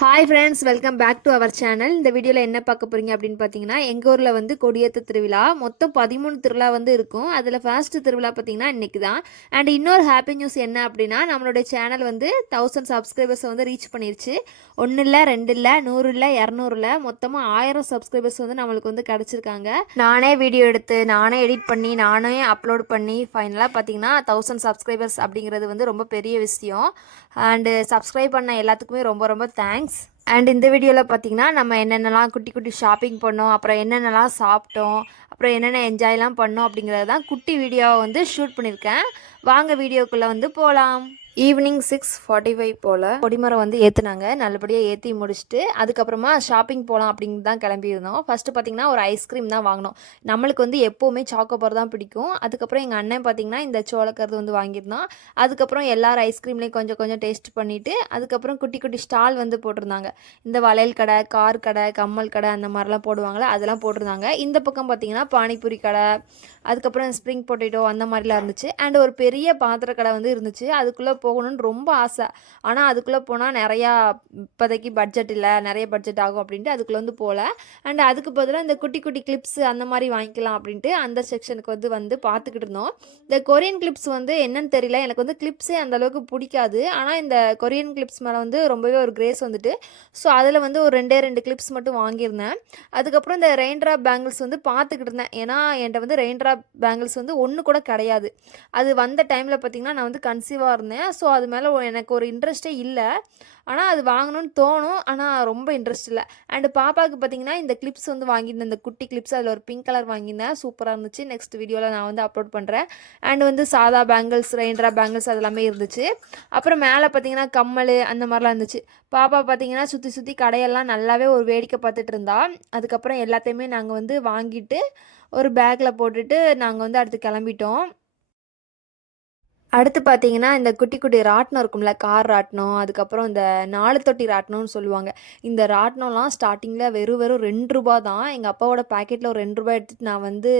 Hi friends, welcome back to our channel. இந்த வீடியோவில் என்ன பார்க்க போகிறீங்க அப்படின்னு பார்த்தீங்கன்னா, எங்கள் ஊரில் வந்து கொடியேற்ற திருவிழா மொத்தம் 13 திருவிழா வந்து இருக்கும். அதில் ஃபர்ஸ்ட் திருவிழா பார்த்தீங்கன்னா இன்றைக்கி தான். அண்ட் இன்னொரு ஹாப்பி நியூஸ் என்ன அப்படின்னா, நம்மளுடைய சேனல் வந்து 1000 சப்ஸ்கிரைபர்ஸை வந்து ரீச் பண்ணிருச்சு. 1 இல்லை 2 இல்லை 100 இல்லை 200 இல்லை மொத்தமாக 1000 சப்ஸ்கிரைபர்ஸ் வந்து நம்மளுக்கு வந்து கிடச்சிருக்காங்க. நானே வீடியோ எடுத்து நானே எடிட் பண்ணி நானே அப்லோட் பண்ணி ஃபைனலாக பார்த்தீங்கன்னா 1000 சப்ஸ்கிரைபர்ஸ் அப்படிங்கிறது வந்து ரொம்ப பெரிய விஷயம். அண்டு சப்ஸ்கிரைப் பண்ண எல்லாத்துக்குமே ரொம்ப ரொம்ப தேங்க்ஸ். அண்ட் இந்த வீடியோவில் பார்த்தீங்கன்னா நம்ம என்னென்னலாம் குட்டி குட்டி ஷாப்பிங் பண்ணோம், அப்புறம் என்னென்னலாம் சாப்பிட்டோம், அப்புறம் என்னென்ன என்ஜாய்லாம் பண்ணோம் அப்படிங்கிறது தான் குட்டி வீடியோவை வந்து ஷூட் பண்ணியிருக்கேன். வாங்க வீடியோக்குள்ளே வந்து போகலாம். ஈவினிங் 6:45 போல் கொடிமரம் வந்து ஏற்றுனாங்க. நல்லபடியாக ஏற்றி முடிச்சுட்டு அதுக்கப்புறமா ஷாப்பிங் போகலாம் அப்படின்னு தான் கிளம்பியிருந்தோம். ஃபஸ்ட்டு பார்த்திங்கன்னா ஒரு ஐஸ்கிரீம் தான் வாங்கினோம். நம்மளுக்கு வந்து எப்போவுமே சாக்கோபார் தான் பிடிக்கும். அதுக்கப்புறம் எங்கள் அண்ணன் பார்த்திங்கன்னா இந்த சோளக்கருது வந்து வாங்கியிருந்தான். அதுக்கப்புறம் எல்லாரும் ஐஸ்கிரீம்லேயும் கொஞ்சம் கொஞ்சம் டேஸ்ட் பண்ணிவிட்டு அதுக்கப்புறம் குட்டி குட்டி ஸ்டால் வந்து போட்டிருந்தாங்க. இந்த வளையல் கடை, கார் கடை, கம்மல் கடை அந்த மாதிரிலாம் போடுவாங்களே அதெல்லாம் போட்டிருந்தாங்க. இந்த பக்கம் பார்த்திங்கன்னா பானிபூரி கடை, அதுக்கப்புறம் ஸ்ப்ரிங் பொட்டேட்டோ அந்த மாதிரிலாம் இருந்துச்சு. அண்ட் ஒரு பெரிய பாத்திர கடை வந்து இருந்துச்சு. அதுக்குள்ளே போகணுன்னு ரொம்ப ஆசை. ஆனால் அதுக்குள்ளே போனால் நிறையா இப்போதைக்கு பட்ஜெட் இல்லை, நிறைய பட்ஜெட் ஆகும் அப்படின்ட்டு அதுக்குள்ளே வந்து போகல. அண்ட் அதுக்கு பதிலாக இந்த குட்டி குட்டி கிளிப்ஸு அந்த மாதிரி வாங்கிக்கலாம் அப்படின்ட்டு அந்த செக்ஷனுக்கு வந்து பார்த்துக்கிட்டு இருந்தோம். இந்த கொரியன் கிளிப்ஸ் வந்து என்னன்னு தெரியல, எனக்கு வந்து கிளிப்ஸே அந்தளவுக்கு பிடிக்காது. ஆனால் இந்த கொரியன் கிளிப்ஸ் மேலே வந்து ரொம்பவே ஒரு கிரேஸ் வந்துட்டு, ஸோ அதில் வந்து ஒரு 2 கிளிப்ஸ் மட்டும் வாங்கியிருந்தேன். அதுக்கப்புறம் இந்த ரெயின் ட்ராப் பேங்கிள்ஸ் வந்து பார்த்துக்கிட்டு இருந்தேன். ஏன்னா என்கிட்ட வந்து ரெயின் ட்ராப் பேங்கிள்ஸ் வந்து ஒன்று கூட கிடையாது. அது வந்த டைமில் பார்த்திங்கன்னா நான் வந்து கன்சீவாக இருந்தேன். ஸோ அது மேலே எனக்கு ஒரு இன்ட்ரெஸ்ட்டே இல்லை. ஆனால் அது வாங்கணும்னு தோணும், ஆனால் ரொம்ப இன்ட்ரெஸ்ட் இல்லை. அண்டு பாப்பாவுக்கு பார்த்திங்கன்னா இந்த கிளிப்ஸ் வந்து வாங்கியிருந்தேன், இந்த குட்டி கிளிப்ஸ். அதில் ஒரு பிங்க் கலர் வாங்கியிருந்தேன், சூப்பராக இருந்துச்சு. நெக்ஸ்ட் வீடியோவில் நான் வந்து அப்லோட் பண்ணுறேன். அண்டு வந்து சாதா பேங்கிள்ஸ், ரெயின்ட்ரா பேங்கிள்ஸ் அதெல்லாமே இருந்துச்சு. அப்புறம் மேலே பார்த்திங்கன்னா கம்மல் அந்த மாதிரிலாம் இருந்துச்சு. பாப்பா பார்த்திங்கன்னா சுற்றி சுற்றி கடையெல்லாம் நல்லாவே ஒரு வேடிக்கை பார்த்துட்டு இருந்தா. அதுக்கப்புறம் எல்லாத்தையுமே நாங்கள் வந்து வாங்கிட்டு ஒரு பேக்கில் போட்டுட்டு நாங்கள் வந்து அடுத்து கிளம்பிட்டோம். அடுத்து பார்த்தீங்கன்னா, இந்த குட்டி குட்டி ராட்டினம் இருக்கும்ல, கார் ராட்டினம், அதுக்கப்புறம் இந்த 4 தொட்டி ராட்டினம்னு சொல்லுவாங்க. இந்த ராட்டினம்லாம் ஸ்டார்ட்டிங்கில் வெறும் வெறும் ரூ. 2 தான். எங்கள் அப்பாவோட பாக்கெட்டில் ஒரு ரூ. 2 எடுத்துட்டு நான் வந்து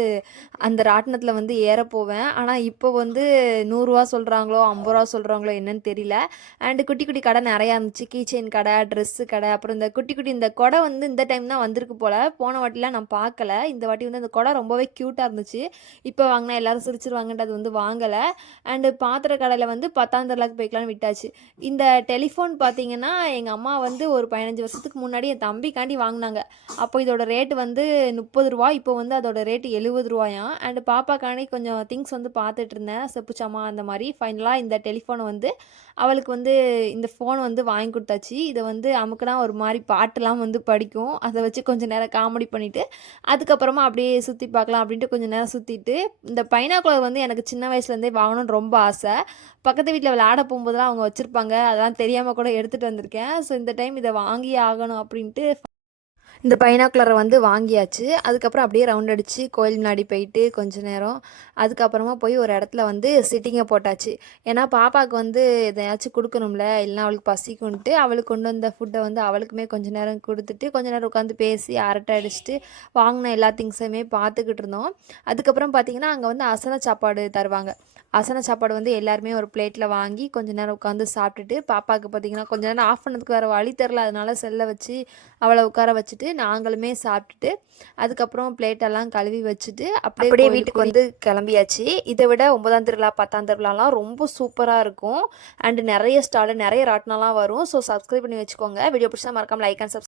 அந்த ராட்டினத்தில் வந்து ஏற போவேன். ஆனால் இப்போ வந்து ரூ. 100 சொல்கிறாங்களோ, ரூ. 50 சொல்கிறாங்களோ என்னன்னு தெரியல. அண்டு குட்டி குட்டி கடை நிறையா இருந்துச்சு. கீ செயின் கடை, ட்ரெஸ்ஸு கடை, அப்புறம் இந்த குட்டி குட்டி இந்த கொடை வந்து இந்த டைம் தான் வந்திருக்கு போல். போன வாட்டிலாம் நான் பார்க்கல. இந்த வாட்டி வந்து அந்த கொடை ரொம்பவே க்யூட்டாக இருந்துச்சு. இப்போ வாங்கினா எல்லோரும் சிரிச்சிருவாங்கன்ட்டு அது வந்து வாங்கலை. அண்டு பாத்திர கடையில் வந்து 10ஆம் தரலாக்கு போய்க்கலான்னு விட்டாச்சு. இந்த டெலிஃபோன் பார்த்தீங்கன்னா எங்கள் அம்மா வந்து ஒரு 15 வருஷத்துக்கு முன்னாடி என் தம்பிக்காண்டி வாங்கினாங்க. அப்போ இதோட ரேட்டு வந்து ரூ. 30. இப்போ வந்து அதோட ரேட்டு ரூ. 70. அண்டு பாப்பாக்காண்டி கொஞ்சம் திங்ஸ் வந்து பார்த்துட்டு இருந்தேன், செப்புச்சாமா அந்த மாதிரி. ஃபைனலாக இந்த டெலிஃபோனை வந்து அவளுக்கு வந்து இந்த ஃபோன் வந்து வாங்கி கொடுத்தாச்சு. இதை வந்து அமுக்குனா ஒரு மாதிரி பாட்டெல்லாம் வந்து படிக்கும். அதை வச்சு கொஞ்சம் நேரம் காமெடி பண்ணிவிட்டு அதுக்கப்புறமா அப்படியே சுற்றி பார்க்கலாம் அப்படின்ட்டு கொஞ்சம் நேரம் சுற்றிட்டு, இந்த பைனாக்குலர் வந்து எனக்கு சின்ன வயசுலேருந்தே வாங்கணும்னு ரொம்ப ஆசை. பக்கத்து வீட்டில் விளையாட போகும்போதெல்லாம் அவங்க வச்சுருப்பாங்க, அதெல்லாம் தெரியாமல் கூட எடுத்துகிட்டு வந்திருக்கேன். ஸோ இந்த டைம் இதை வாங்கியே ஆகணும் அப்படின்ட்டு இந்த பைனாக்குலரை வந்து வாங்கியாச்சு. அதுக்கப்புறம் அப்படியே ரவுண்ட் அடித்து கோயில் முன்னாடி போயிட்டு கொஞ்ச நேரம் அதுக்கப்புறமா போய் ஒரு இடத்துல வந்து சிட்டிங்கை போட்டாச்சு. ஏன்னா பாப்பாவுக்கு வந்து எதையாச்சும் கொடுக்கணும்ல, இல்லைனா அவளுக்கு பசிக்குன்ட்டு அவளுக்கு கொண்டு வந்த ஃபுட்டை வந்து அவளுக்குமே கொஞ்சம் நேரம் கொடுத்துட்டு கொஞ்சம் நேரம் உட்காந்து பேசி அரட்டை அடிச்சுட்டு வாங்கின எல்லா திங்ஸையுமே பார்த்துக்கிட்டு இருந்தோம். அதுக்கப்புறம் பார்த்திங்கன்னா அங்கே வந்து அசன சாப்பாடு தருவாங்க. அசன சாப்பாடு வந்து எல்லாருமே ஒரு பிளேட்டில் வாங்கி கொஞ்சம் நேரம் உட்காந்து சாப்பிட்டுட்டு, பாப்பாவுக்கு பார்த்திங்கன்னா கொஞ்சம் நேரம் ஆஃப் பண்ணதுக்கு வேறு வழி தெரில, அதனால செல்லை வச்சு அவளை உட்கார வச்சுட்டு நாங்களுமே சாப்பிட்டுட்டு அதுக்கப்புறம் பிளேட்டெல்லாம் கழுவி வச்சுட்டு அப்படியே வீட்டுக்கு வந்து கிளம்பியாச்சு. இதை விட 9ஆம் திருவிழா 10ஆம் திருவிழாலாம் ரொம்ப சூப்பராக இருக்கும். அண்டு நிறைய ஸ்டாலு நிறைய ராட்டினம்லாம் வரும். ஸோ சப்ஸ்கிரைப் பண்ணி வச்சுக்கோங்க. வீடியோ பிடிச்சா மறக்காமல் லைக் அண்ட் சப்ஸ்கிரைப்